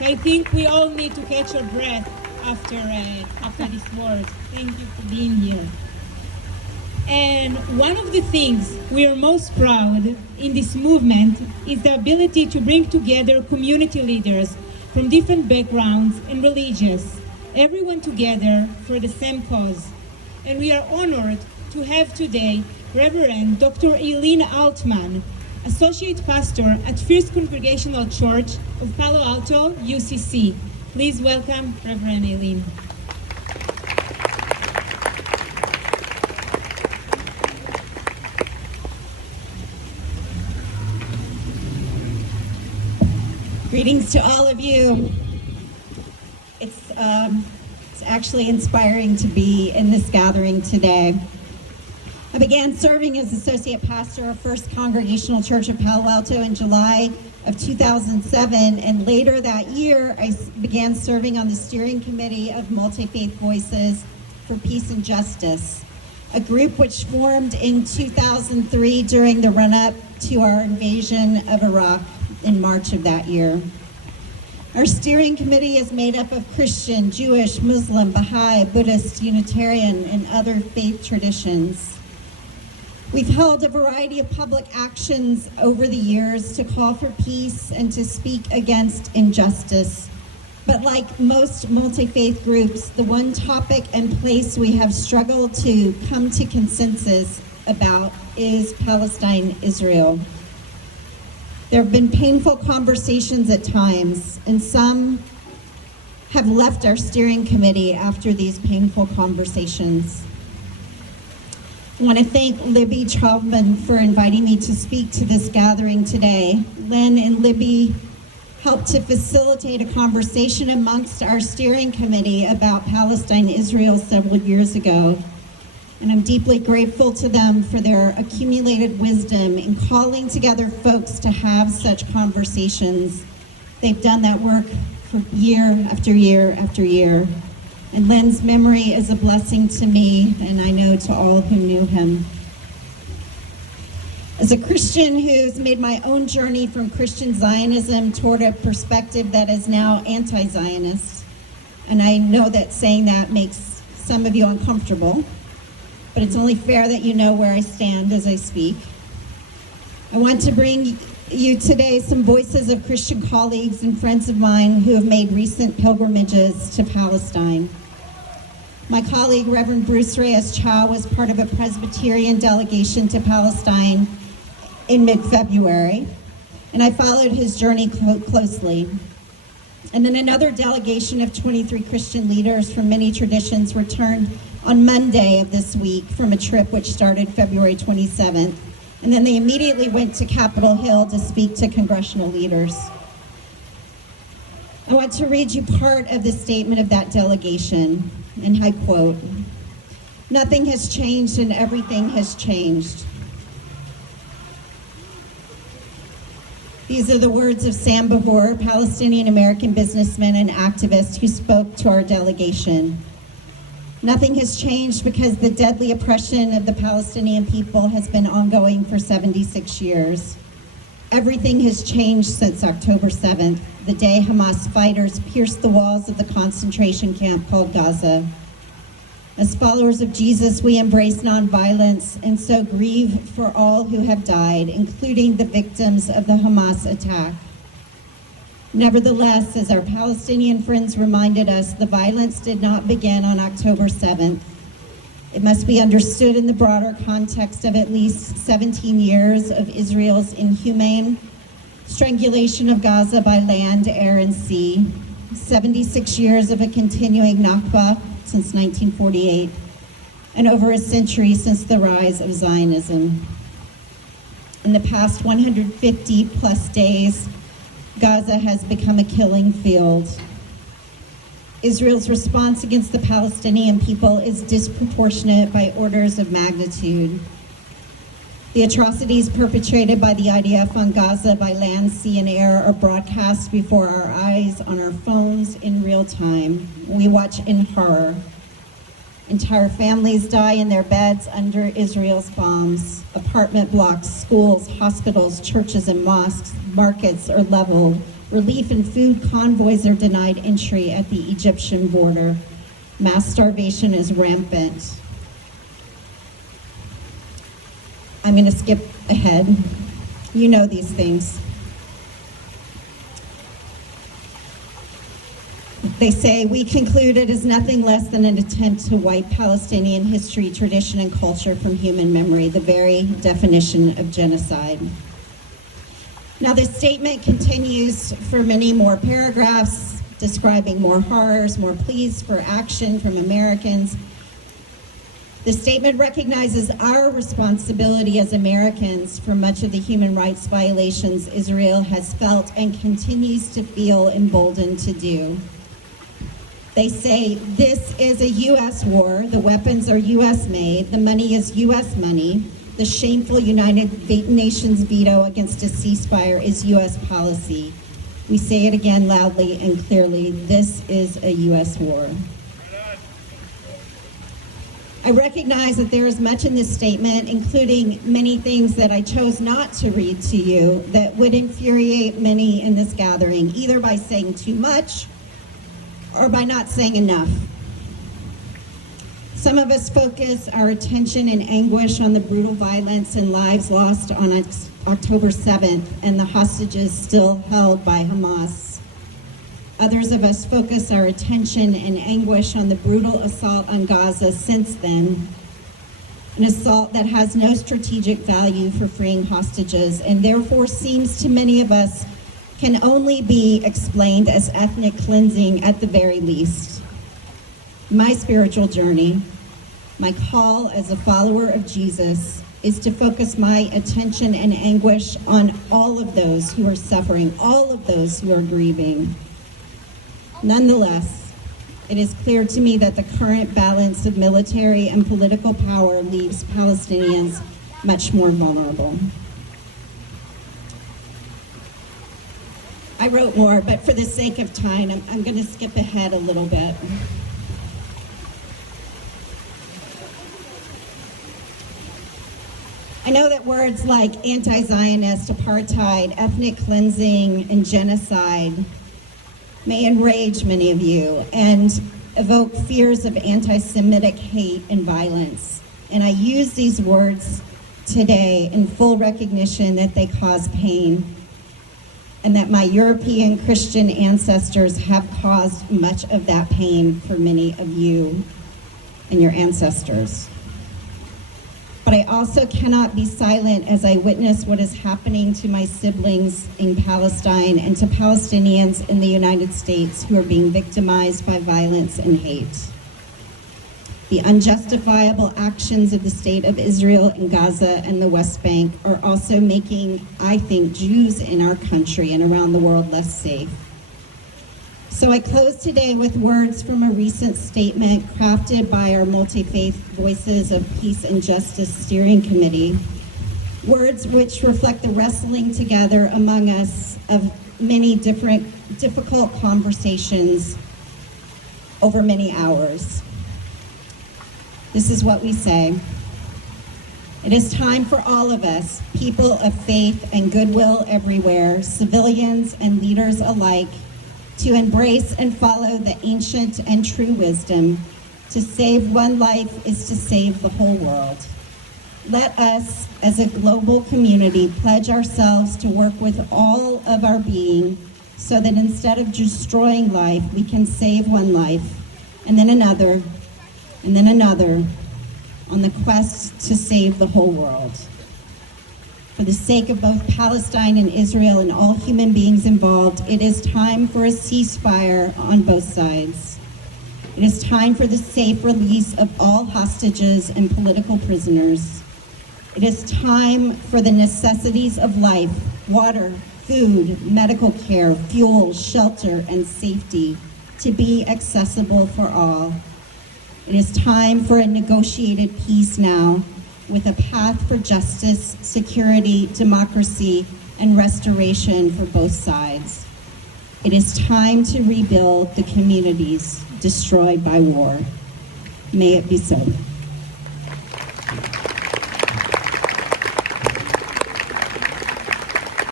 I think we all need to catch our breath after these words. Thank you for being here. And one of the things we are most proud in this movement is the ability to bring together community leaders from different backgrounds and religions, everyone together for the same cause. And we are honored to have today Reverend Dr. Eileen Altman, Associate Pastor at First Congregational Church of Palo Alto, UCC. Please welcome Reverend Eileen. Greetings to all of you. It's actually inspiring to be in this gathering today. I began serving as Associate Pastor of First Congregational Church of Palo Alto in July of 2007, and later that year I began serving on the steering committee of Multi-Faith Voices for Peace and Justice, a group which formed in 2003 during the run-up to our invasion of Iraq in March of that year. Our steering committee is made up of Christian, Jewish, Muslim, Baha'i, Buddhist, Unitarian, and other faith traditions. We've held a variety of public actions over the years to call for peace and to speak against injustice. But like most multi-faith groups, the one topic and place we have struggled to come to consensus about is Palestine-Israel. There have been painful conversations at times, and some have left our steering committee after these painful conversations. I want to thank Libby Traubman for inviting me to speak to this gathering today. Lynn and Libby helped to facilitate a conversation amongst our steering committee about Palestine-Israel several years ago. And I'm deeply grateful to them for their accumulated wisdom in calling together folks to have such conversations. They've done that work for year after year after year. And Lynn's memory is a blessing to me, and I know to all who knew him. As a Christian who's made my own journey from Christian Zionism toward a perspective that is now anti-Zionist, and I know that saying that makes some of you uncomfortable, but it's only fair that you know where I stand as I speak. I want to bring you today some voices of Christian colleagues and friends of mine who have made recent pilgrimages to Palestine. My colleague, Reverend Bruce Reyes-Chow, was part of a Presbyterian delegation to Palestine in mid-February, and I followed his journey closely. And then another delegation of 23 Christian leaders from many traditions returned on Monday of this week from a trip which started February 27th. And then they immediately went to Capitol Hill to speak to congressional leaders. I want to read you part of the statement of that delegation, and I quote, "Nothing has changed and everything has changed." These are the words of Sam Bahor, Palestinian-American businessman and activist who spoke to our delegation. Nothing has changed because the deadly oppression of the Palestinian people has been ongoing for 76 years. Everything has changed since October 7th, the day Hamas fighters pierced the walls of the concentration camp called Gaza. As followers of Jesus, we embrace nonviolence and so grieve for all who have died, including the victims of the Hamas attack. Nevertheless, as our Palestinian friends reminded us, the violence did not begin on October 7th. It must be understood in the broader context of at least 17 years of Israel's inhumane strangulation of Gaza by land, air, and sea, 76 years of a continuing Nakba since 1948, and over a century since the rise of Zionism. In the past 150 plus days, Gaza has become a killing field. Israel's response against the Palestinian people is disproportionate by orders of magnitude. The atrocities perpetrated by the IDF on Gaza by land, sea, and air are broadcast before our eyes on our phones in real time. We watch in horror. Entire families die in their beds under Israel's bombs. Apartment blocks, schools, hospitals, churches, and mosques, markets are leveled Relief and food convoys are denied entry at the Egyptian border. Mass starvation is rampant. I'm going to skip ahead. You know these things. They say, we conclude it is nothing less than an attempt to wipe Palestinian history, tradition, and culture from human memory, the very definition of genocide. Now, this statement continues for many more paragraphs, describing more horrors, more pleas for action from Americans. The statement recognizes our responsibility as Americans for much of the human rights violations Israel has felt and continues to feel emboldened to do. They say this is a U.S. war, the weapons are U.S. made, the money is U.S. money, the shameful United Nations veto against a ceasefire is U.S. policy. We say it again loudly and clearly, this is a U.S. war. I recognize that there is much in this statement, including many things that I chose not to read to you, that would infuriate many in this gathering, either by saying too much or by not saying enough. Some of us focus our attention and anguish on the brutal violence and lives lost on October 7th and the hostages still held by Hamas. Others of us focus our attention and anguish on the brutal assault on Gaza since then, an assault that has no strategic value for freeing hostages and therefore seems to many of us can only be explained as ethnic cleansing at the very least. My spiritual journey, my call as a follower of Jesus, is to focus my attention and anguish on all of those who are suffering, all of those who are grieving. Nonetheless, it is clear to me that the current balance of military and political power leaves Palestinians much more vulnerable. I wrote more, but for the sake of time, I'm going to skip ahead a little bit. I know that words like anti-Zionist, apartheid, ethnic cleansing, and genocide may enrage many of you and evoke fears of anti-Semitic hate and violence. And I use these words today in full recognition that they cause pain and that my European Christian ancestors have caused much of that pain for many of you and your ancestors. But I also cannot be silent as I witness what is happening to my siblings in Palestine and to Palestinians in the United States who are being victimized by violence and hate. The unjustifiable actions of the state of Israel in Gaza and the West Bank are also making, I think, Jews in our country and around the world less safe. So I close today with words from a recent statement crafted by our Multi-Faith Voices of Peace and Justice Steering Committee, words which reflect the wrestling together among us of many different difficult conversations over many hours. This is what we say. It is time for all of us, people of faith and goodwill everywhere, civilians and leaders alike, to embrace and follow the ancient and true wisdom. To save one life is to save the whole world. Let us, as a global community, pledge ourselves to work with all of our being so that instead of destroying life, we can save one life, and then another, and then another, on the quest to save the whole world. For the sake of both Palestine and Israel and all human beings involved, it is time for a ceasefire on both sides. It is time for the safe release of all hostages and political prisoners. It is time for the necessities of life, water, food, medical care, fuel, shelter, and safety to be accessible for all. It is time for a negotiated peace now, with a path for justice, security, democracy, and restoration for both sides. It is time to rebuild the communities destroyed by war. May it be so.